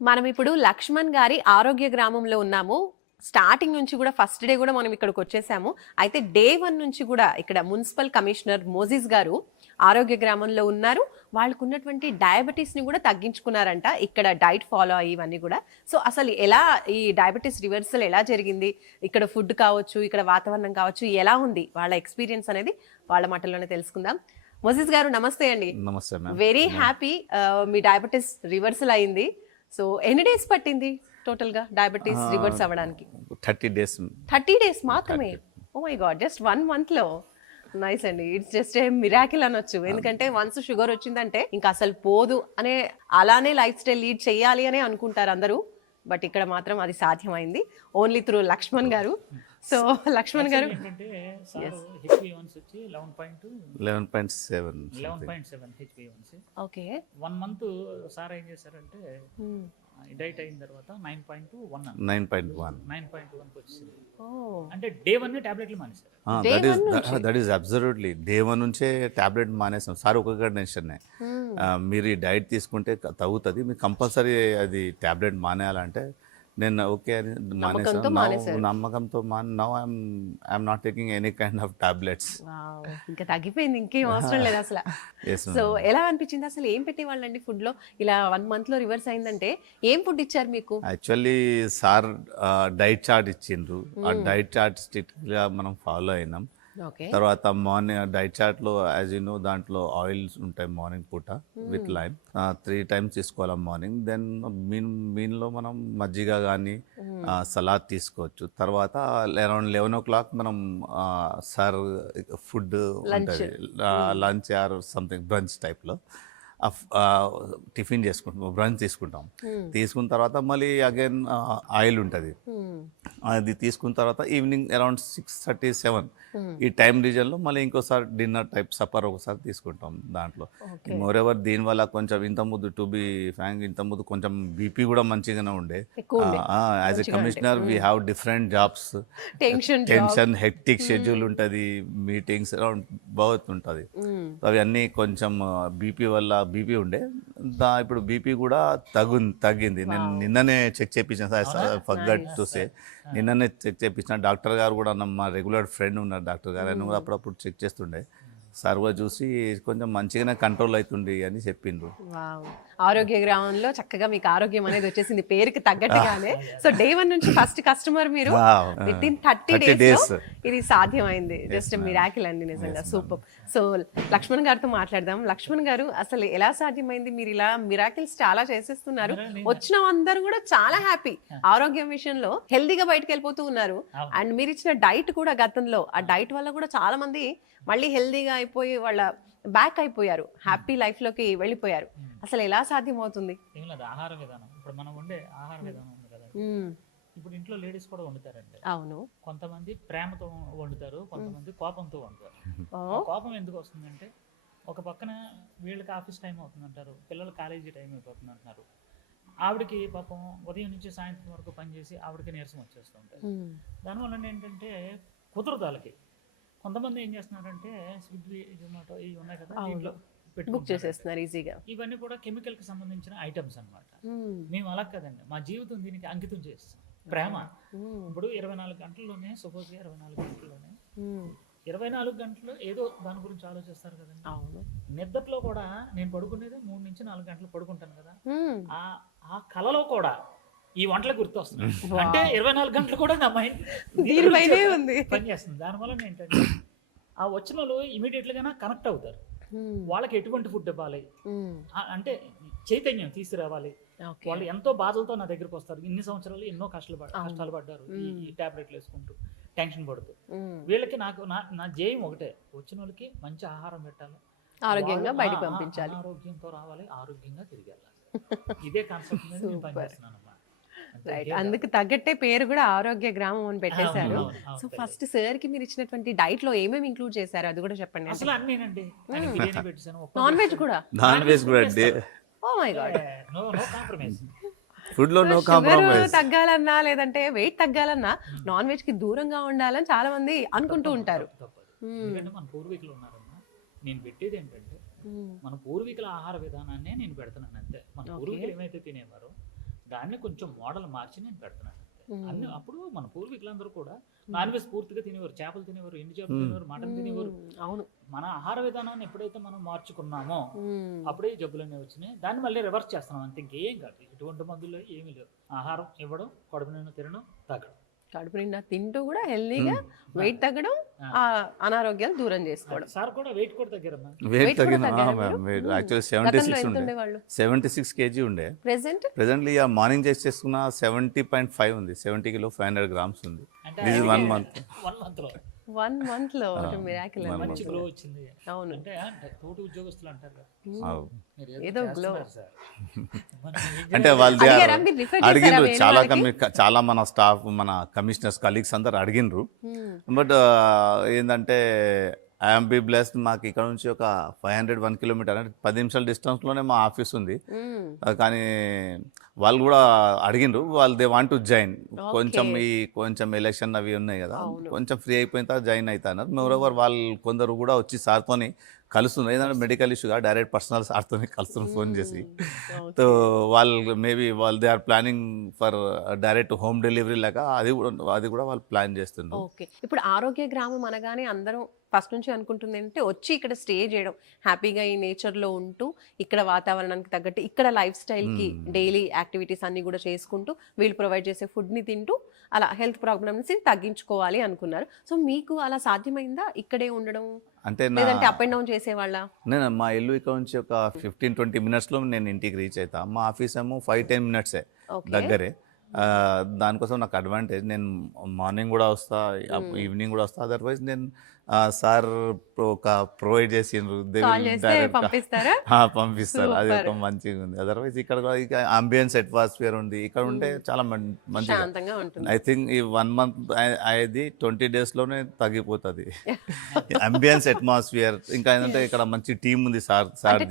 మనం ఇప్పుడు లక్ష్మణ్ గారి ఆరోగ్య గ్రామంలో ఉన్నాము. స్టార్టింగ్ నుంచి కూడా ఫస్ట్ డే కూడా మనం ఇక్కడికి వచ్చేసాము. అయితే డే 1 నుంచి కూడా ఇక్కడ మున్సిపల్ కమిషనర్ మోజిస్ గారు ఆరోగ్య గ్రామంలో ఉన్నారు. వాళ్ళకు ఉన్నటువంటి డయాబెటీస్ ని కూడా తగ్గించుకున్నారంట ఇక్కడ డైట్ ఫాలో అయ్యి ఇవన్నీ కూడా. సో అసలు ఎలా ఈ డయాబెటీస్ రివర్సల్ ఎలా జరిగింది, ఇక్కడ ఫుడ్ కావచ్చు, ఇక్కడ వాతావరణం కావచ్చు, ఎలా ఉంది వాళ్ళ ఎక్స్పీరియన్స్ అనేది వాళ్ళ మాటల్లోనే తెలుసుకుందాం. మోజిస్ గారు నమస్తే అండి. నమస్తే మ్యామ్. వెరీ హ్యాపీ మీ డయాబెటీస్ రివర్సల్ అయింది. సో ఎన్ని డేస్ పట్టింది టోటల్ గా డయాబెటీస్ రివర్స్ అవ్వడానికి? 30 days. 30 డేస్ మాత్రమే. Oh my god, just 1 month లో. నైస్ అండి, ఇట్స్ జస్ట్ ఏ మిరాకిల్ అనొచ్చు. ఎందుకంటే వన్స్ షుగర్ వచ్చిందంటే ఇంకా అసలు పోదు అనే అలానే లైఫ్ స్టైల్ లీడ్ చేయాలి అనే అనుకుంటారు అందరూ. బట్ ఇక్కడ మాత్రం అది సాధ్యమైంది ఓన్లీ త్రూ లక్ష్మణ్ గారు. సో లక్ష్మణ్ గారు ఏంటంటే సార్ హెచ్బిఏవన్స్ వచ్చి 11.7 హెచ్బిఏవన్స్. ఓకే, 1 month సార్ ఏం చేశారంటే డైట్ అయిన తర్వాత 9.1 9.1 వచ్చింది. అంటే డే 1 టాబ్లెట్లు మానేశారు. దట్ ఈస్ అబ్సల్యూట్లీ డే 1 నుంచే టాబ్లెట్ మానేసాం సార్. ఒక కండిషన్ మీరు ఈ డైట్ తీసుకుంటే తగ్గుతుంది, మీరు కంపల్సరీ అది టాబ్లెట్ మానేయాలంటే నేను ఓకే అని మానేసాను. నమ్మకంతో now I'm not taking any kind of tablets. ఇంకా తగ్గిపోయింది, ఇంకేం అవసరం లేదు అసలు. సో ఎలా అనిపించింది, అసలు ఏం పెట్టేవాళ్ళండి ఫుడ్ లో? ఇలా 1 month లో రివర్స్ అయిందంటే ఏం ఫుడ్ ఇచ్చారు మీకు? యాక్చువల్లీ సార్ డైట్ చార్ట్ ఇచ్చిండ్రు. ఆ డైట్ చార్ట్ స్ట్రిక్ట్ గా మనం ఫాలో అయినాం. తర్వాత మార్నింగ్ డైట్ చార్ట్ లో యాజ్ యూ నో దాంట్లో ఆయిల్స్ ఉంటాయి మార్నింగ్ పూట విత్ లైమ్ 3 times తీసుకోవాలి మార్నింగ్. దెన్ మీన్లో మనం మజ్జిగ కానీ సలాద్ తీసుకోవచ్చు. తర్వాత అరౌండ్ 11 o'clock మనం సార్ ఫుడ్ ఉంటుంది, లంచ్ ఆర్ సంథింగ్ బ్రంచ్ టైప్లో టిఫిన్ చేసుకుంటాం, బ్రంచ్ తీసుకుంటాం. తీసుకున్న తర్వాత మళ్ళీ అగైన్ ఆయిల్ ఉంటుంది, అది తీసుకున్న తర్వాత ఈవినింగ్ అరౌండ్ 6:30-7 ఈ టైం రీజన్లో మళ్ళీ ఇంకోసారి డిన్నర్ టైప్ సప్పర్ ఒకసారి తీసుకుంటాం. దాంట్లో మోరెవర్ దీనివల్ల కొంచెం ఇంతకుముందు టు బి ఫ్రాంక్ ఇంతకుముందు కొంచెం బీపీ కూడా మంచిగానే ఉండే. As a commissioner we have different jobs, tension hectic schedule ఉంటుంది, మీటింగ్స్ అరౌండ్ బహుత్ ఉంటుంది. అవి అన్నీ కొంచెం బీపీ వల్ల బీపీ ఉండే, ఇప్పుడు బీపీ కూడా తగ్గింది. నేను నిన్ననే చెక్ చేయించాను సార్, ఫర్గట్ టు సే నిన్ననే చెక్ చేయించిన. డాక్టర్ గారు కూడా మా రెగ్యులర్ ఫ్రెండ్ ఉన్నారు డాక్టర్ గారు, ఆయన కూడా అప్పుడప్పుడు చెక్ చేస్తుండే. సార్ కూడా చూసి కొంచెం మంచిగానే కంట్రోల్ అవుతుంది అని చెప్పిండ్రు. ఆరోగ్య గ్రామంలో చక్కగా మీకు ఆరోగ్యం అనేది వచ్చేసింది పేరుకి తగ్గట్టుగానే. సో డే 1 నుంచి ఫస్ట్ కస్టమర్ మీరు, విత్ ఇన్ 30 days ఇది సాధ్యమైంది. జస్ట్ మిరాకిల్ అండి, నిజంగా సూపర్. సో లక్ష్మణ్ గారితో మాట్లాడదాం. లక్ష్మణ్ గారు, అసలు ఎలా సాధ్యమైంది? మీరు ఇలా మిరాకిల్స్ చాలా చేసేస్తున్నారు, వచ్చిన అందరూ కూడా చాలా హ్యాపీ, ఆరోగ్యం విషయంలో హెల్దీగా బయటకు వెళ్ళిపోతూ ఉన్నారు. అండ్ మీరు ఇచ్చిన డైట్ కూడా గతంలో ఆ డైట్ వల్ల కూడా చాలా మంది మళ్ళీ హెల్దీగా అయిపోయి వాళ్ళ బ్యాక్ అయిపోయారు, హ్యాపీ లైఫ్ లోకి వెళ్ళిపోయారు. అసలు ఎలా సాధ్యం అవుతుంది? ఏం లేదు, ఆహార విధానం. ఇప్పుడు మనం వండే ఆహార విధానం ఉంది కదా, ఇప్పుడు ఇంట్లో లేడీస్ కూడా వండుతారండి. అవును, కొంతమంది ప్రేమతో వండుతారు, కొంతమంది కోపంతో వండుతారు. కోపం ఎందుకు వస్తుందంటే, ఒక పక్కన వీళ్ళకి ఆఫీస్ టైం అవుతుందంటారు, పిల్లలు కాలేజీ టైం అయిపోతుంది అంటున్నారు. ఆవిడకి పాపం ఉదయం నుంచి సాయంత్రం వరకు పనిచేసి ఆవిడకి నీరసం వచ్చేస్తూ ఉంటాయి. దానివల్ల ఏంటంటే కుదరదు వాళ్ళకి. కొంతమంది ఏం చేస్తున్నారంటే స్విగ్గీ, జొమాటో ఇవి ఉన్నాయి కదా, దీంట్లో బుక్ చేసేస్తున్నారు ఈజీగా. ఇవన్నీ కూడా కెమికల్ కి సంబంధించిన ఐటమ్స్ అన్నమాట. మేము అలా కదండి, మా జీవితం దీనికి అంకితం చేస్తాం, ప్రేమ. ఇప్పుడు 24 గంటల్లోనే, సపోజ్ 24 గంటల్లోనే 24 గంటలు ఏదో దాని గురించి ఆలోచిస్తారు కదండి. అవును, నిద్రలో కూడా నేను పడుకునేది 3 నుంచి 4 గంటలు పడుకుంటాను కదా, ఆ కలలో కూడా ఈ వంటలు గుర్తొస్తుంది. అంటే 24 గంటలు కూడా నా మైండ్ పనిచేస్తుంది. దానివల్ల ఏంటంటే ఆ వచ్చిన వాళ్ళు ఇమీడియట్ గా కనెక్ట్ అవుతారు. వాళ్ళకి ఎటువంటి ఫుడ్ ఇవ్వాలి అంటే చైతన్యం తీసుకురావాలి. వాళ్ళు ఎంతో బాధలతో నా దగ్గరకు వస్తారు. ఇన్ని సంవత్సరాలు ఎన్నో కష్టాలు పడ్డారు ఈ టాబ్లెట్లు వేసుకుంటూ, టెన్షన్ పడుతూ. వీళ్ళకి నా ధ్యేయం ఒకటే, వచ్చిన వాళ్ళకి మంచి ఆహారం పెట్టాలి, ఆరోగ్యంగా బయటకు పంపించాలి, ఆరోగ్యంతో రావాలి, ఆరోగ్యంగా తిరిగి వెళ్ళాలి. ఇదే కాన్సెప్ట్ మీద నేను పనిచేస్తున్నాను. అందుకు తగ్గట్టే పేరు కూడా ఆరోగ్య గ్రామం అని పెట్టేశారు. సో ఫస్ట్ సార్ కి మీరు ఇచ్చినటువంటి డైట్ లో ఏమేమి ఇంక్లూడ్ చేశారు అది కూడా చెప్పండి. అసలు అన్నేనండి, నాన్ వెజ్ కూడా. Oh my god, no compromise. Food లో నో కాంప్రమైజ్. తగ్గాలన్నా లేదంటే వెయిట్ తగ్గాలన్నా నాన్ వెజ్ కి దూరంగా ఉండాలని చాలా మంది అనుకుంటూ ఉంటారు. ఎందుకంటే మన పూర్వీకులు ఉన్నారన్నా, నేను పెట్టేది ఏంటంటే మన పూర్వీకుల ఆహార విధానాన్నే నేను పెడుతున్నాను అంతే. మన పూర్వీకులు ఏమైతే తినేవారో దాన్ని కొంచెం మోడల్ మార్చి నేను పెడుతున్నాను. అన్ని అప్పుడు మన పూర్వీకులందరూ కూడా నాన్ వెజ్ పూర్తిగా తినేవారు, చేపలు తినేవారు, ఎండు చేపలు తినేవారు, మటన్ తినేవారు. అవును, మన ఆహార విధానాన్ని ఎప్పుడైతే మనం మార్చుకున్నామో అప్పుడే ఈ జబ్బులు అనేవి వచ్చినాయి. దాన్ని మళ్ళీ రివర్స్ చేస్తున్నాం అంతే, ఇంకేం కాదు. ఎటువంటి మందులు ఏమీ లేవు. ఆహారం ఇవ్వడం, కడుపు నిండా తినడం, తగ్గడం, కడుపు నిండా తింటూ కూడా హెల్దీగా వెయిట్ తగ్గడం, ఆ అనారోగ్యాలు దూరం చేసుకోవడం. సార్ కూడా వెయిట్ కూడా తగ్గారమ్మా. వెయిట్ తగ్గిన యాక్చువల్లీ 76 kg ఉండే. ప్రెసెంట్లీ మార్నింగ్ చేసుకున్న 70.5 ఉంది, 70 kilo 500 grams ఉంది. This is 1 month. 1 month లో మిరాకిల్ మంచి గ్లో వచ్చింది. అవును, అంటే తోటి ఉద్యోగస్తులు అంటారు ఏదో గ్లో. అంటే వాళ్ళు అడిగినారు చాలా మన స్టాఫ్, మన కమిషనర్స్, కలీగ్స్ అందరు అడిగినారు. బట్ ఏంటంటే ఐఎమ్ బి బ్లెస్డ్, మాకు ఇక్కడ నుంచి ఒక 501 kilometers అంటే 10 నిమిషాల డిస్టెన్స్లోనే మా ఆఫీస్ ఉంది. కానీ వాళ్ళు కూడా అడిగినారు, వాళ్ళు దే వాంట్ టు జాయిన్. కొంచెం ఎలక్షన్ అవి ఉన్నాయి కదా, కొంచెం ఫ్రీ అయిపోయిన తర్వాత జాయిన్ అవుతున్నారు. మోరోవర్ వాళ్ళు కొందరు కూడా వచ్చి సార్తోని కలుస్తున్నారు. ఏదంటే మెడికల్ ఇష్యూగా డైరెక్ట్ పర్సనల్ సార్తో కలుస్తున్నారు ఫోన్ చేసి. సో వాళ్ళు మేబీ వాళ్ళు they are planning for direct home delivery లాగా అది కూడా వాళ్ళు ప్లాన్ చేస్తున్నారు. ఓకే, ఇప్పుడు ఆరోగ్య గ్రామం అనగానే అందరం ఫస్ట్ నుంచి అనుకుంటుంది ఏంటంటే వచ్చి ఇక్కడ స్టే చేయడం, హ్యాపీగా ఈ నేచర్లో ఉంటూ ఇక్కడ వాతావరణానికి తగ్గట్టు ఇక్కడ లైఫ్ స్టైల్కి డైలీ యాక్టివిటీస్ అన్నీ కూడా చేసుకుంటూ వీళ్ళు ప్రొవైడ్ చేసే ఫుడ్ని తింటూ అలా హెల్త్ ప్రాబ్లమ్స్ తగ్గించుకోవాలి అనుకున్నారు. సో మీకు అలా సాధ్యమైందా ఇక్కడే ఉండడం, అంటే లేదంటే అప్ అండ్ డౌన్ చేసేవాళ్ళ? నేను మా ఇల్లు ఇక్కడ నుంచి ఒక 15-20 minutesలో నేను ఇంటికి రీచ్ అవుతా. మా ఆఫీస్ ఏమో 5-10 minutes దగ్గరే. దానికోసం నాకు అడ్వాంటేజ్, నేను మార్నింగ్ కూడా వస్తా, ఈవినింగ్ కూడా వస్తా. అదర్వైజ్ నేను సార్ ఒక ప్రొవైడ్ చేసిండ్రు, పంపిస్తారు. అది ఒక మంచిగా ఉంది. అదర్వైజ్ ఇక్కడ అంబియన్స్ అట్మాస్ఫియర్ ఉంది, ఇక్కడ ఉంటే చాలా మంచిగా. ఐ థింక్ ఈ 1 month అయ్యేది 20 daysలోనే తగ్గిపోతుంది. అంబియన్స్ అట్మాస్ఫియర్, ఇంకా ఏంటంటే ఇక్కడ మంచి టీం ఉంది. సార్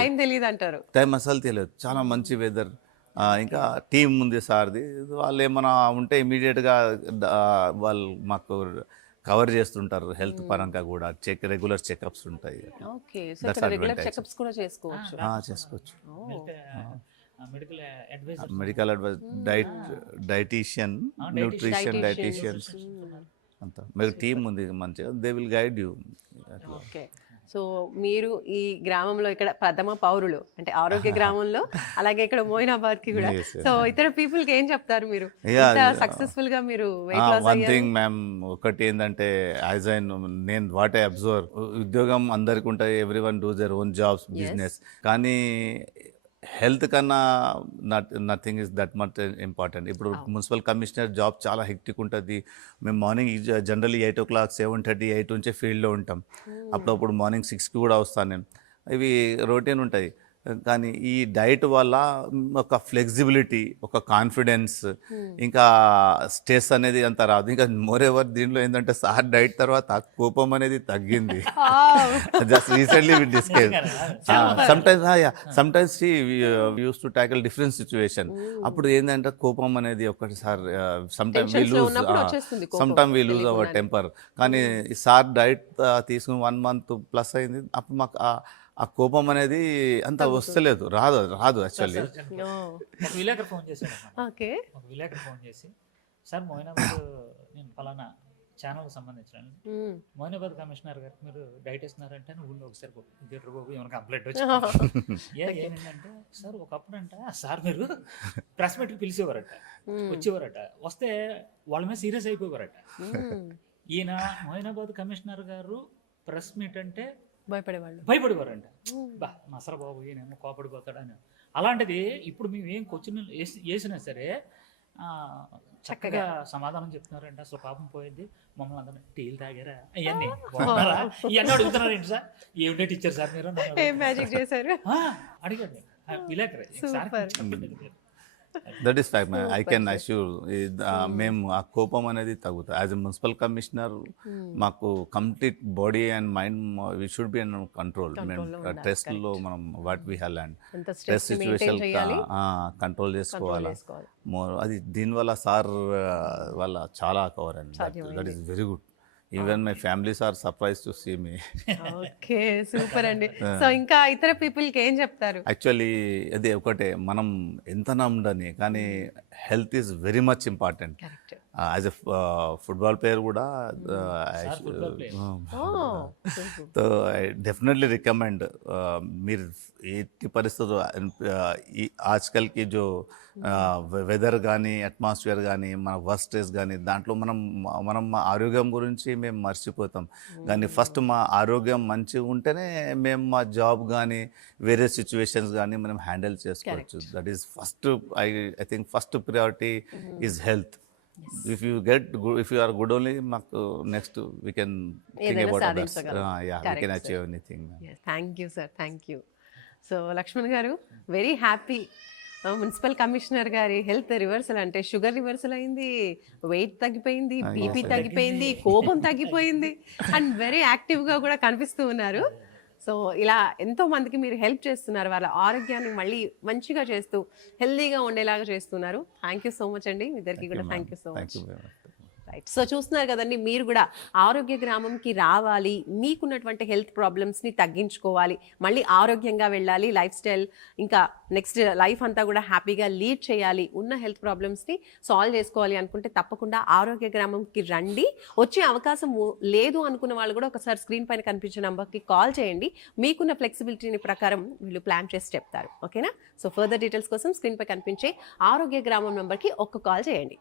టైం తెలియదు అంటారు, టైం అసలు తెలియదు, చాలా మంచి వెదర్. ఇంకా టీం ఉంది సార్ది. వాళ్ళు ఏమైనా ఉంటే ఇమీడియట్గా వాళ్ళు మాకు కవర్ చేస్తుంటారు. హెల్త్ పరంగా కూడా రెగ్యులర్ చెకప్స్ ఉంటాయి. చేసుకోవచ్చు. Medical advice, dietician, nutrition dieticians అంతా మీకు టీం ఉంది మంచిగా, they will guide you. So మీరు ఈ గ్రామంలో ఇక్కడ ప్రథమ పౌరులు అంటే ఆరోగ్య గ్రామంలో, అలాగే ఇక్కడ మోయినాబాద్కి కూడా. సో ఇతర పీపుల్కి ఏం చెప్తారు మీరు సక్సెస్ఫుల్ గా మీరు? వన్ థింగ్ మ్యామ్, ఒకటి ఏంటంటే యాజ్ నేను వాట్ ఐ అబ్జర్వ్, ఉద్యోగం అందరికి ఉంటాయి, every one do their own jobs, business. కానీ హెల్త్ కన్నా nothing is that much important. ఇప్పుడు మున్సిపల్ కమిషనర్ జాబ్ చాలా హెక్టిక్ ఉంటుంది. మేము మార్నింగ్ జనరల్లీ 8 o'clock 7:30 8 నుంచే ఫీల్డ్లో ఉంటాం. అప్పుడప్పుడు మార్నింగ్ 6కి కూడా వస్తాను నేను. ఇవి రొటీన్ ఉంటుంది. కానీ ఈ డైట్ వల్ల ఒక ఫ్లెక్సిబిలిటీ, ఒక కాన్ఫిడెన్స్, ఇంకా స్ట్రెస్ అనేది అంత రాదు. ఇంకా మోరెవర్ దీంట్లో ఏంటంటే సార్ డైట్ తర్వాత కోపం అనేది తగ్గింది. Just recently we discuss sometimes use to tackle different situation. అప్పుడు ఏంటంటే కోపం అనేది ఒకటిసారి sometime we lose our temper. కానీ సార్ డైట్ తీసుకుని 1 month ప్లస్ అయింది. అప్పుడు మాకు ఆ కోపం అనేది అంత వస్తలేదు, రాదు యాక్చువల్లీ. ఒక విలేకరు ఫోన్ చేసి సార్ మోయినాబాద్, నేను ఫలానా ఛానల్కి సంబంధించిన మోయినాబాద్ కమిషనర్ గారికి మీరు డైట్ ఇస్తున్నారంటే ఊళ్ళో ఒకసారి థియేటర్ బాబు ఏమైనా కంప్లైంట్ వచ్చి ఏంటంటే సార్ ఒకప్పుడు అంట సార్ మీరు ప్రెస్ మీట్కి పిలిచేవారట, వచ్చేవారట, వస్తే వాళ్ళ మీద సీరియస్ అయిపోయేవారట. ఈయన మోయినాబాద్ కమిషనర్ గారు ప్రెస్ మీట్ అంటే భయపడేవారంట. బా మసరా బాబు ఈయనేమో కోపడిపోతాడని. అలాంటిది ఇప్పుడు మేము ఏం క్వశ్చన్ వేసినా సరే చక్కగా సమాధానం చెప్తున్నారంటే అసలు పాపం పోయింది. మమ్మల్ని అందరూ టీలు తాగారా ఇవన్నీ ఇవన్నీ అడుగుతున్నారు ఏంటి సార్, ఏమిటో టీచర్ సార్ మీరు అడిగారు విలేకరు. That is fact ma'am, I can assure. మేము ఆ కోపం అనేది తగ్గుతుంది. యాజ్ ఎ మున్సిపల్ కమిషనర్ మాకు complete body and mind we should be in control. మేము స్ట్రెస్లో మనం what we have land stress situation control చేసుకోవాలి. అది దీనివల్ల సార్ వల్ల చాలా కవర్ అండి. That is very good. Even my families are surprise to see me. Okay, super అండి. సో ఇంకా ఇతర పీపుల్కి ఏం చెప్తారు? యాక్చువల్లీ అది ఒకటే, మనం ఎంత నమ్మడని కానీ health is very much important. Correct. As a football player కూడా football player. So I definitely recommend మీరు ఎట్టి పరిస్థితుల్లో ఈ ఆజ్కల్కి జో వెదర్ కానీ అట్మాస్ఫియర్ కానీ మన వర్క్ స్ట్రెస్ కానీ దాంట్లో మనం మా ఆరోగ్యం గురించి మేము మర్చిపోతాం. కానీ ఫస్ట్ మా ఆరోగ్యం మంచిగా ఉంటేనే మేము మా జాబ్ కానీ వేరే సిచ్యువేషన్స్ కానీ మనం హ్యాండిల్ చేసుకోవచ్చు. That is first I think first priority is health. If you are good only, మాకు next we can think about others. We can achieve anything. Thank you sir, thank you. So Lakshman గారు, very happy. Municipal commissioner గారి health reversal అంటే sugar reversal అయింది, weight తగ్గిపోయింది, BP తగ్గిపోయింది, కోపం తగ్గిపోయింది, and very యాక్టివ్గా కూడా కనిపిస్తూ ఉన్నారు. సో ఇలా ఎంతో మందికి మీరు హెల్ప్ చేస్తున్నారు, వాళ్ళ ఆరోగ్యాన్ని మళ్ళీ మంచిగా చేస్తూ హెల్దీగా ఉండేలాగా చేస్తున్నారు. థ్యాంక్ యూ సో మచ్ అండి, మీ ఇద్దరికి కూడా thank you so much. Right. So చూస్తున్నారు కదండి, మీరు కూడా ఆరోగ్య గ్రామంకి రావాలి, మీకున్నటువంటి హెల్త్ ప్రాబ్లమ్స్ని తగ్గించుకోవాలి, మళ్ళీ ఆరోగ్యంగా వెళ్ళాలి, లైఫ్ స్టైల్ ఇంకా నెక్స్ట్ లైఫ్ అంతా కూడా హ్యాపీగా లీడ్ చేయాలి, ఉన్న హెల్త్ ప్రాబ్లమ్స్ని సాల్వ్ చేసుకోవాలి అనుకుంటే తప్పకుండా ఆరోగ్య గ్రామంకి రండి. వచ్చే అవకాశం లేదు అనుకున్న వాళ్ళు కూడా ఒకసారి స్క్రీన్ పైన కనిపించే నెంబర్కి కాల్ చేయండి. మీకున్న ఫ్లెక్సిబిలిటీని ప్రకారం వీళ్ళు ప్లాన్ చేసి చెప్తారు. ఓకేనా? సో ఫర్దర్ డీటెయిల్స్ కోసం స్క్రీన్ పై కనిపించే ఆరోగ్య గ్రామం నెంబర్కి ఒక్క కాల్ చేయండి.